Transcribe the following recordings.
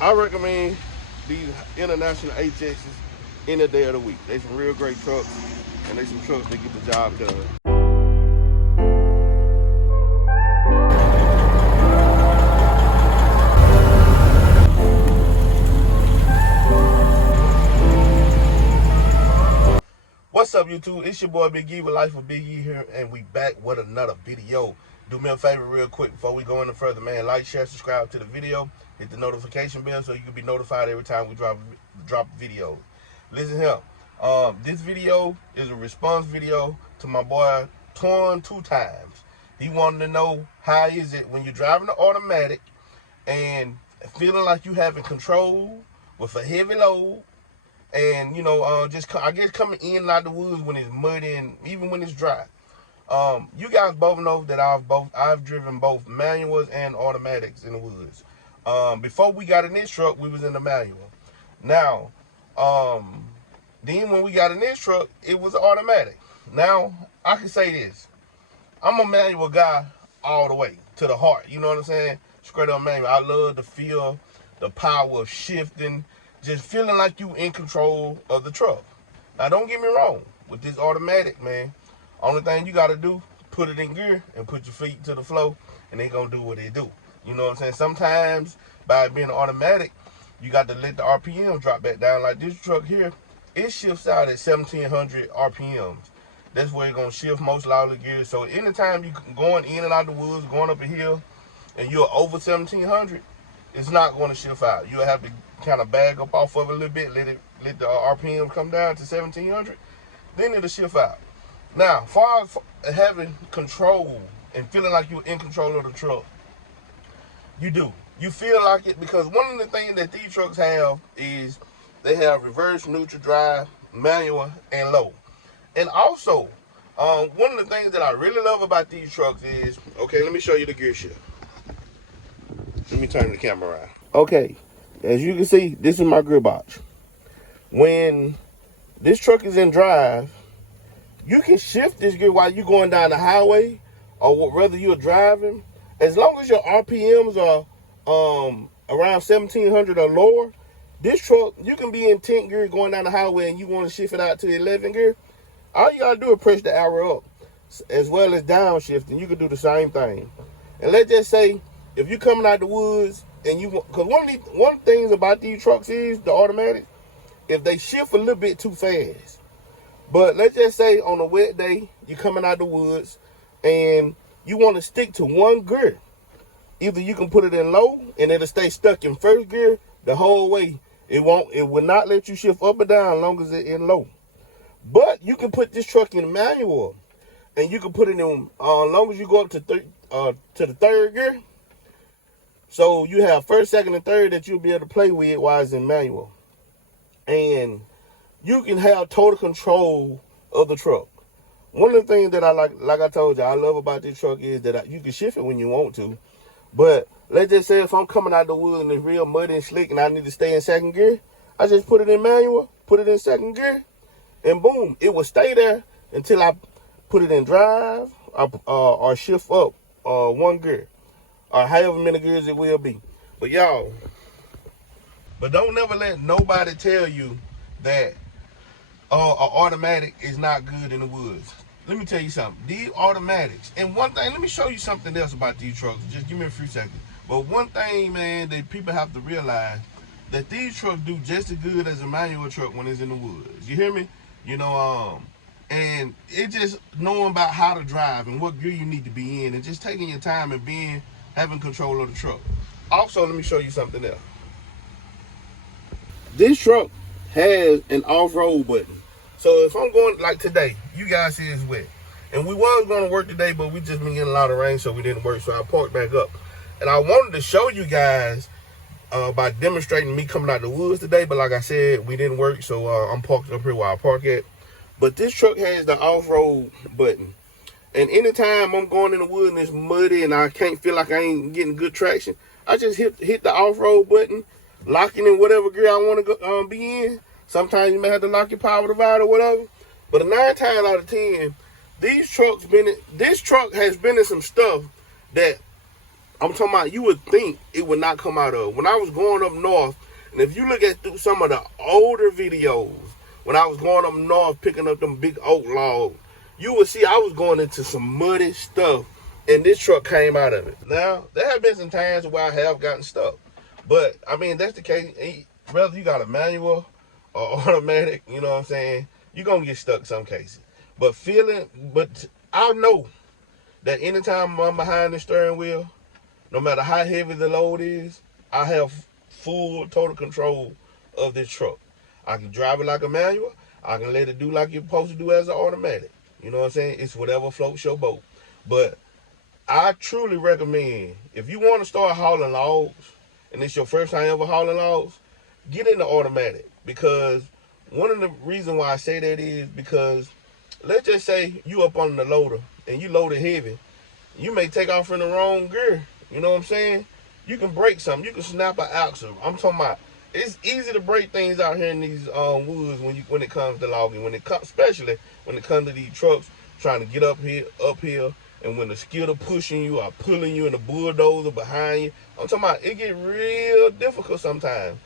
I recommend these international HXs any day of the week. They some real great trucks, and they some trucks that get the job done. What's up, YouTube? It's your boy Big E with Life of Big E here, and we back with another video. Do me a favor real quick before we go any further, man. Like, share, subscribe to the video. Hit the notification bell so you can be notified every time we drop videos. Listen here. This video is a response video to my boy Torn 2 Times. He wanted to know how is it when you're driving the automatic and feeling like you having control with a heavy load, and I guess coming in and out the woods when it's muddy and even when it's dry. You guys both know that I've driven both manuals and automatics in the woods. Before we got in this truck, we was in the manual. Now, then when we got in this truck, it was automatic. Now, I can say this. I'm a manual guy all the way, to the heart. You know what I'm saying? Straight up manual. I love to feel the power of shifting, just feeling like you in control of the truck. Now, don't get me wrong. With this automatic, man, only thing you got to do, put it in gear and put your feet to the floor, and they going to do what they do. You know what I'm saying? Sometimes, by being automatic, you got to let the RPM drop back down. Like this truck here, it shifts out at 1,700 RPMs. That's where it's going to shift most loudly gears. So anytime you going in and out the woods, going up a hill, and you're over 1,700, it's not going to shift out. You'll have to kind of bag up off of it a little bit, let the RPM come down to 1,700, then it'll shift out. Now, as far as having control and feeling like you're in control of the truck, you do. You feel like it because one of the things that these trucks have is they have reverse, neutral, drive, manual, and low. And also, one of the things that I really love about these trucks is, okay, let me show you the gear shift. Let me turn the camera around. Okay, as you can see, this is my gear box. When this truck is in drive, you can shift this gear while you're going down the highway or whether you're driving. As long as your RPMs are around 1,700 or lower, this truck, you can be in 10th gear going down the highway and you want to shift it out to 11th gear. All you got to do is press the arrow up as well as downshifting. You can do the same thing. And let's just say, if you're coming out the woods and you want, because one thing about these trucks is the automatic, if they shift a little bit too fast. But let's just say on a wet day, you're coming out the woods and you want to stick to one gear. Either you can put it in low and it'll stay stuck in first gear the whole way. It will not let you shift up or down as long as it's in low. But you can put this truck in manual and you can put it in as long as you go up to the third gear. So you have first, second, and third that you'll be able to play with while it's in manual. And you can have total control of the truck. One of the things that I like I told you, I love about this truck is that you can shift it when you want to. But let's just say if I'm coming out the woods and it's real muddy and slick and I need to stay in second gear, I just put it in manual, put it in second gear, and boom, it will stay there until I put it in drive or shift up one gear or however many gears it will be. But y'all, don't never let nobody tell you that an automatic is not good in the woods. Let me tell you something. These automatics, and one thing, let me show you something else about these trucks. Just give me a few seconds. But one thing, man, that people have to realize, that these trucks do just as good as a manual truck when it's in the woods. You hear me? And it's just knowing about how to drive and what gear you need to be in and just taking your time and having control of the truck. Also, let me show you something else. This truck has an off-road button. So if I'm going, like today, you guys see it's wet. And we was going to work today, but we just been getting a lot of rain, so we didn't work. So I parked back up. And I wanted to show you guys by demonstrating me coming out the woods today. But like I said, we didn't work, so I'm parked up here where I park at. But this truck has the off-road button. And anytime I'm going in the woods and it's muddy and I can't feel like I ain't getting good traction, I just hit the off-road button, locking in whatever gear I want to be in. Sometimes you may have to lock your power divider or whatever. But 9 times out of 10, this truck has been in some stuff that I'm talking about, you would think it would not come out of. When I was growing up north, and if you look at through some of the older videos, when I was going up north picking up them big oak logs, you would see I was going into some muddy stuff, and this truck came out of it. Now, there have been some times where I have gotten stuck. But, I mean, that's the case. Whether you got a manual or automatic, you know what I'm saying, you're going to get stuck some cases. But I know that anytime I'm behind the steering wheel, no matter how heavy the load is, I have full total control of this truck. I can drive it like a manual. I can let it do like you're supposed to do as an automatic. You know what I'm saying? It's whatever floats your boat. But I truly recommend, if you want to start hauling logs, and it's your first time ever hauling logs, get in the automatic. Because one of the reasons why I say that is because, let's just say you up on the loader, and you loaded heavy. You may take off in the wrong gear. You know what I'm saying? You can break something. You can snap an axle. I'm talking about, it's easy to break things out here in these woods when it comes to logging. Especially when it comes to these trucks trying to get uphill, and when the skidder pushing you or pulling you and the bulldozer behind you. I'm talking about, it get real difficult sometimes.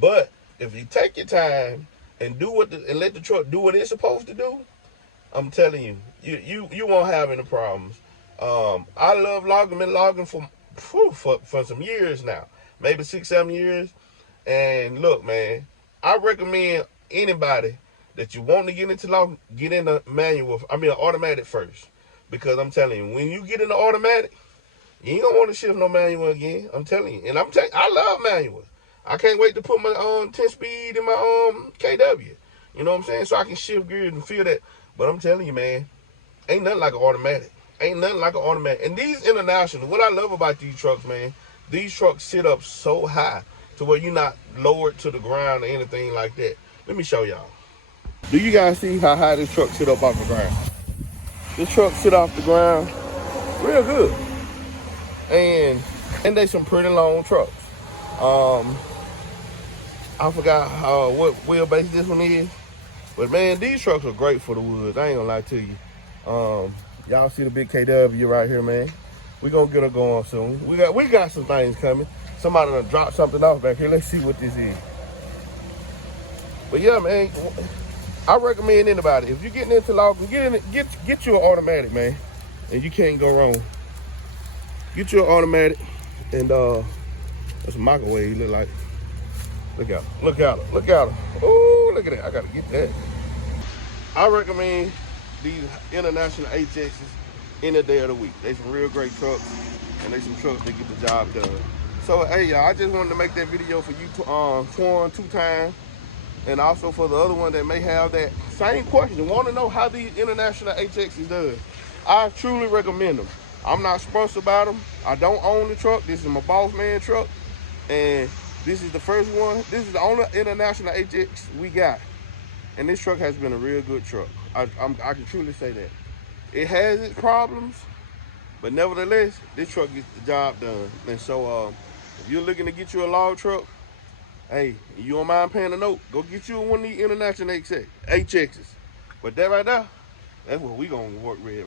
But if you take your time and let the truck do what it's supposed to do, I'm telling you, you won't have any problems. I love logging. Been logging for some years now, maybe 6-7 years. And look, man, I recommend anybody that you want to get into logging, get in the automatic first. Because I'm telling you, when you get in the automatic, you ain't gonna want to shift no manual again. I'm telling you. And I love manuals. I can't wait to put my 10-speed in my KW. You know what I'm saying? So I can shift gears and feel that. But I'm telling you, man, ain't nothing like an automatic. Ain't nothing like an automatic. And these international, what I love about these trucks, man, these trucks sit up so high to where you're not lowered to the ground or anything like that. Let me show y'all. Do you guys see how high this truck sit up off the ground? This truck sit off the ground real good. And they some pretty long trucks. I forgot what wheelbase this one is. But man, these trucks are great for the woods. I ain't gonna lie to you. Y'all see the big KW right here, man. We gonna get her going soon. We got some things coming. Somebody done dropped something off back here. Let's see what this is. But yeah, man, I recommend anybody, if you're getting into logging, get you an automatic, man, and you can't go wrong. Get you an automatic, and that's a microwave. Look like. Look out! Look at her! Look at her! Oh, look at that! I gotta get that. I recommend these international HXs any day of the week. They some real great trucks, and they some trucks that get the job done. So hey, y'all, I just wanted to make that video for you, Twan 2 Time, and also for the other one that may have that same question, want to know how these international HXs does. I truly recommend them. I'm not sponsored by them. I don't own the truck. This is my boss man truck, and this is the first one. This is the only international HX we got. And this truck has been a real good truck. I can truly say that. It has its problems, but nevertheless, this truck gets the job done. And so, if you're looking to get you a log truck, hey, you don't mind paying a note, go get you one of these international HXs. But that right there, that's what we gonna work with.